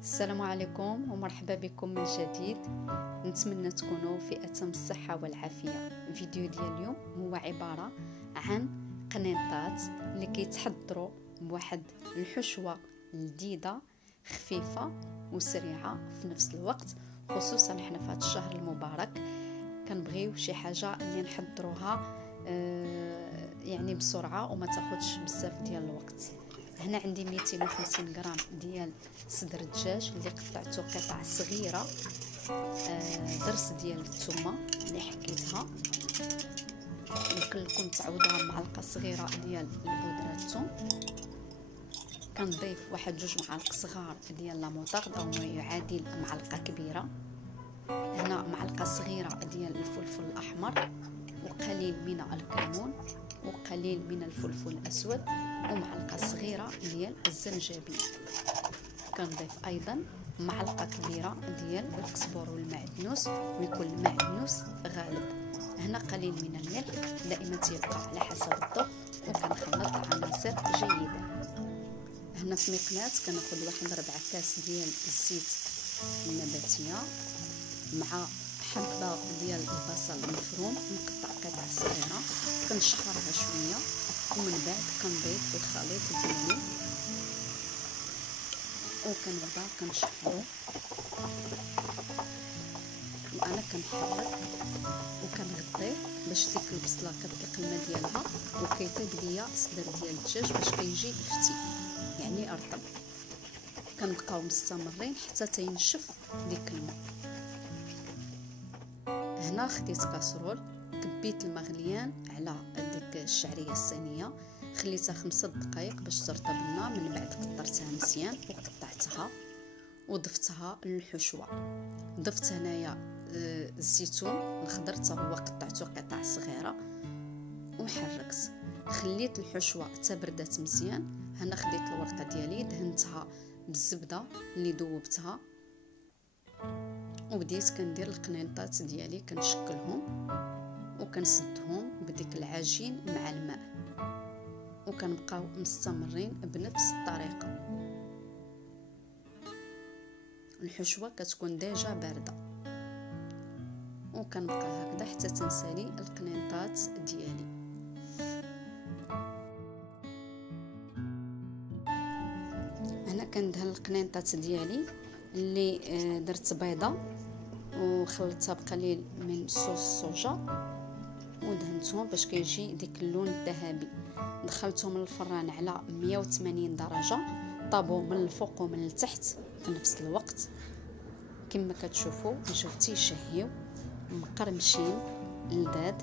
السلام عليكم ومرحبا بكم من جديد. نتمنى تكونوا في اتم الصحه والعافيه. الفيديو ديال اليوم هو عباره عن قنيطات اللي كيتحضروا بواحد الحشوه لذيذه خفيفه وسريعه في نفس الوقت، خصوصا حنا في هذا الشهر المبارك كنبغيو شي حاجه اللي نحضروها يعني بسرعه وما تاخذش بزاف ديال الوقت. هنا عندي 250 غرام ديال صدر الدجاج اللي قطعته قطع صغيره، درس ديال الثومه اللي حكيتها، يمكن لكم تعوضوها معلقه صغيره ديال البودره الثوم، كنضيف واحد 2 معالق صغار ديال لاموطارد او ما يعادل معلقه كبيره، هنا معلقه صغيره ديال الفلفل الاحمر وقليل من الكمون وقليل من الفلفل الاسود ومعلقه صغيره ديال الزنجبيل. كنضيف ايضا معلقه كبيره ديال القزبر والمعدنوس ويكون المعدنوس غالب. هنا قليل من الملح دائما تيبقى على حسب الذوق، وكنخلط عناصر جيده. هنا في مقناه كناخذ واحد 4 كاس ديال الزيت النباتيه مع حبه ديال البصل مفروم مقطع قطع صغيره، كنشحرها شويه ومن بعد كنضيف الخليط ديالي وكنبدا كنشحرو، وانا كنحرك وكنغطيه باش ديك البصله كتطلق الماء ديالها وكيطيب ليا الصدر ديال الدجاج باش كيجي فتي يعني رطب. كنبقاو مستمرين حتى تينشف ديك الماء. هنا خديت كاسرول، كبيت الماء غليان على ديك الشعريه الصينيه، خليتها 5 دقائق باش ترطب لنا، من بعد قطرتها مزيان وقطعتها وضفتها للحشوه. ضفت هنايا الزيتون الخضر حتى هو قطعته قطع صغيره وحركت، خليت الحشوه حتى بردات مزيان. هنا خديت الورقه ديالي دهنتها بالزبده اللي ذوبتها وبديت كندير القنيطات ديالي، كنشكلهم وكنسدهم بديك العجين مع الماء، وكنبقاو مستمرين بنفس الطريقه. الحشوه كتكون ديجا بارده وكنبقى هكذا حتى تنسالي القنيطات ديالي. هنا كندهن القنيطات ديالي اللي درت بيضه وخلطتها بقليل من صوص الصوجا ودهنتهم باش كيجي ديك اللون الذهبي. دخلتهم للفران على 180 درجه، طابوا من الفوق ومن التحت في نفس الوقت كما كتشوفوا. نشوف تيشهيو مقرمشين لذاذ.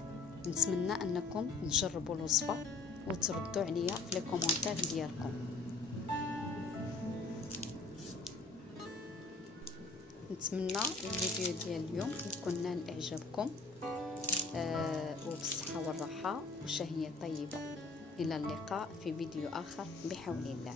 نتمنى انكم تجربوا الوصفه وتردوا عليا في لي كومونتير ديالكم. نتمنى الفيديو ديال اليوم يكون نال اعجابكم وبالصحه والراحه وشهيه طيبه. الى اللقاء في فيديو اخر بحول الله.